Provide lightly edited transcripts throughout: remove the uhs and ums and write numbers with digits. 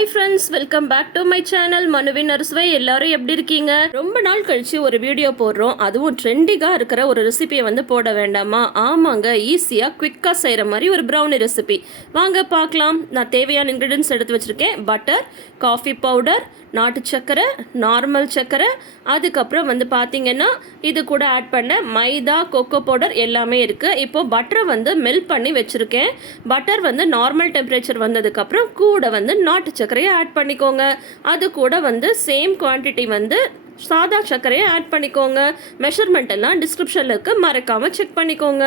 Hi friends, welcome back to my channel மனுவின் அறுசுவை. எல்லாரும் எப்படி இருக்கீங்க? ரொம்ப நாள் கழிச்சு ஒரு வீடியோ போடுறோம். அதுவும் ட்ரெண்டிங்காக இருக்கிற ஒரு ரெசிபியை வந்து போட வேண்டாமா? ஆமாங்க, ஈஸியாக குவிக்காக செய்கிற மாதிரி ஒரு ப்ரௌனி ரெசிபி. வாங்க பார்க்கலாம். நான் தேவையான இன்க்ரீடியன்ஸ் எடுத்து வச்சுருக்கேன். பட்டர், காஃபி பவுடர், நாட்டு சக்கரை, நார்மல் சக்கரை, அதுக்கப்புறம் வந்து பார்த்தீங்கன்னா இது கூட ஆட் பண்ண மைதா, கொக்கோ பவுடர் எல்லாமே இருக்குது. இப்போது பட்டரை வந்து மெல்ட் பண்ணி வச்சுருக்கேன். பட்டர் வந்து நார்மல் டெம்பரேச்சர் வந்ததுக்கப்புறம் கூட வந்து நாட்டு சர்க்கரையை ஆட் பண்ணிக்கோங்க. அது கூட வந்து சேம் குவான்டிட்டி வந்து சாதா சர்க்கரையை ஆட் பண்ணிக்கோங்க. மெஷர்மெண்ட் எல்லாம் டிஸ்கிரிப்ஷனில் இருக்க, மறக்காமல் செக் பண்ணிக்கோங்க.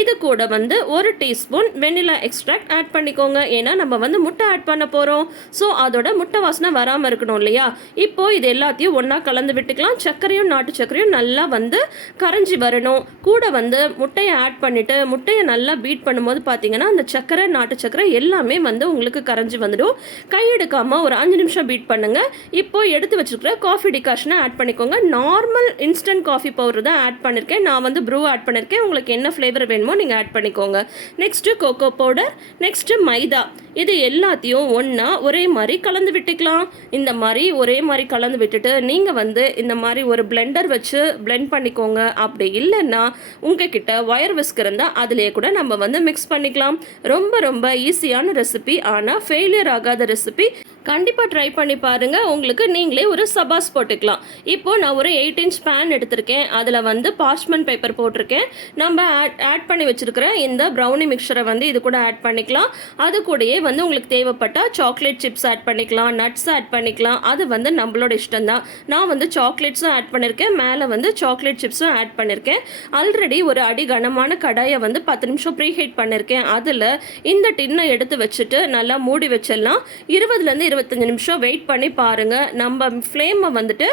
இது கூட வந்து 1 டீஸ்பூன் வெனிலா எக்ஸ்ட்ராக்ட் ஆட் பண்ணிக்கோங்க. ஏன்னா நம்ம வந்து முட்டை ஆட் பண்ண போகிறோம். ஸோ அதோட முட்டை வாசனை வராமல் இருக்கணும் இல்லையா? இப்போது இது எல்லாத்தையும் ஒன்றா கலந்து விட்டுக்கலாம். சர்க்கரையும் நாட்டு சர்க்கரையும் நல்லா வந்து கரைஞ்சி வரணும். கூட வந்து முட்டையை ஆட் பண்ணிவிட்டு முட்டையை நல்லா பீட் பண்ணும்போது பார்த்தீங்கன்னா அந்த சர்க்கரை, நாட்டு சர்க்கரை எல்லாமே வந்து உங்களுக்கு கரைஞ்சி வந்துடும். கை எடுக்காமல் ஒரு 5 நிமிஷம் பீட் பண்ணுங்கள். இப்போது எடுத்து வச்சுருக்கிற காஃபி டிகாஷனை ஆட் பண்ணிக்கோங்க. நார்மல் இன்ஸ்டன்ட் காஃபி பவுடர் தான் ஆட் பண்ணியிருக்கேன். நான் வந்து ப்ரூ ஆட் பண்ணியிருக்கேன். உங்களுக்கு என்ன ஃப்ளேவர் வேணுமோ நீங்கள் ஆட் பண்ணிக்கோங்க. நெக்ஸ்ட்டு கோகோ பவுடர், நெக்ஸ்ட்டு மைதா. இது எல்லாத்தையும் ஒன்றா ஒரே மாதிரி கலந்து விட்டுக்கலாம். இந்த மாதிரி ஒரே மாதிரி கலந்து விட்டுட்டு நீங்கள் வந்து இந்த மாதிரி ஒரு பிளெண்டர் வச்சு பிளெண்ட் பண்ணிக்கோங்க. அப்படி இல்லைன்னா உங்ககிட்ட ஒயர் விஸ்க் இருந்தால் அதிலே கூட நம்ம வந்து மிக்ஸ் பண்ணிக்கலாம். ரொம்ப ரொம்ப ஈஸியான ரெசிபி, ஆனால் ஃபெயிலியர் ஆகாத ரெசிபி. கண்டிப்பாக ட்ரை பண்ணி பாருங்கள். உங்களுக்கு நீங்களே ஒரு சபாஸ் போட்டுக்கலாம். இப்போது நான் ஒரு 8 இன்ச் பேன் எடுத்திருக்கேன். அதில் வந்து பார்ச்மெண்ட் பேப்பர் போட்டிருக்கேன். நம்ம ஆட் பண்ணி வச்சுருக்கிற இந்த ப்ரௌனி மிக்சரை வந்து இது கூட ஆட் பண்ணிக்கலாம். அது கூடயே வந்து உங்களுக்கு தேவைப்பட்டால் சாக்லேட் சிப்ஸ் ஆட் பண்ணிக்கலாம், நட்ஸ் ஆட் பண்ணிக்கலாம். அது வந்து நம்மளோட இஷ்டம் தான். நான் வந்து சாக்லேட்ஸும் ஆட் பண்ணியிருக்கேன், மேலே வந்து சாக்லேட் சிப்ஸும் ஆட் பண்ணியிருக்கேன். ஆல்ரெடி ஒரு அடி கனமான கடாயை வந்து 10 நிமிஷம் ப்ரீ ஹீட் பண்ணியிருக்கேன். அதில் இந்த டின்னை எடுத்து வச்சுட்டு நல்லா மூடி வச்சிடலாம். 20 25 நிமிஷம் வெயிட் பண்ணி பாருங்கள். நம்ம ஃப்ளேமை வந்துட்டு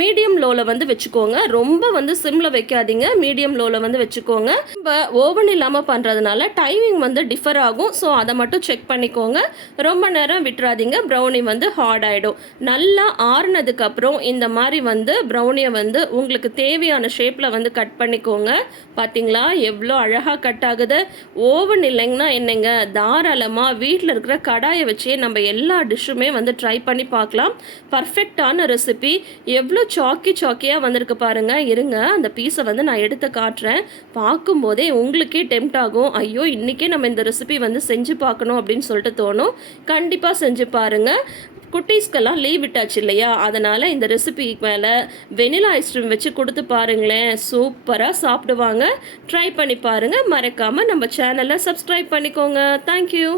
மீடியம் லோவில் வந்து வச்சுக்கோங்க. ரொம்ப வந்து சிம்மில் வைக்காதீங்க, மீடியம் லோவில் வந்து வச்சுக்கோங்க. நம்ம ஓவன் இல்லாமல் பண்ணுறதுனால டைமிங் வந்து டிஃபர் ஆகும். ஸோ அதை மட்டும் செக் பண்ணிக்கோங்க. ரொம்ப நேரம் விட்டுறாதீங்க, ப்ரௌனி வந்து ஹார்ட் ஆகிடும். நல்லா ஆறுனதுக்கப்புறம் இந்த மாதிரி வந்து ப்ரௌனியை வந்து உங்களுக்கு தேவையான ஷேப்பில் வந்து கட் பண்ணிக்கோங்க. பார்த்தீங்களா எவ்வளோ அழகாக கட் ஆகுது? ஓவன் இல்லைங்கன்னா என்னங்க, தாராளமாக வீட்டில் இருக்கிற கடாயை வச்சே நம்ம எல்லா டிஷ்ஷுமே வந்து ட்ரை பண்ணி பார்க்கலாம். பர்ஃபெக்டான ரெசிபி. எவ்வளோ சாக்கியாக வந்திருக்கு பாருங்கள். இருங்க, அந்த பீஸை வந்து நான் எடுத்து காட்டுறேன். பார்க்கும்போதே உங்களுக்கே டெம்ட் ஆகும். ஐயோ, இன்றைக்கே நம்ம இந்த ரெசிபி வந்து செஞ்சு பார்க்கணும் அப்படின்னு சொல்லிட்டு தோணும். கண்டிப்பாக செஞ்சு பாருங்கள். குட்டீஸ்க்கெல்லாம் லீவ் விட்டாச்சு இல்லையா? அதனால் இந்த ரெசிபி மேலே வெனிலா ஐஸ்கிரீம் வச்சு கொடுத்து பாருங்களேன். சூப்பராக சாப்பிடுவாங்க. ட்ரை பண்ணி பாருங்கள். மறக்காமல் நம்ம சேனலை சப்ஸ்கிரைப் பண்ணிக்கோங்க. தேங்க்யூ.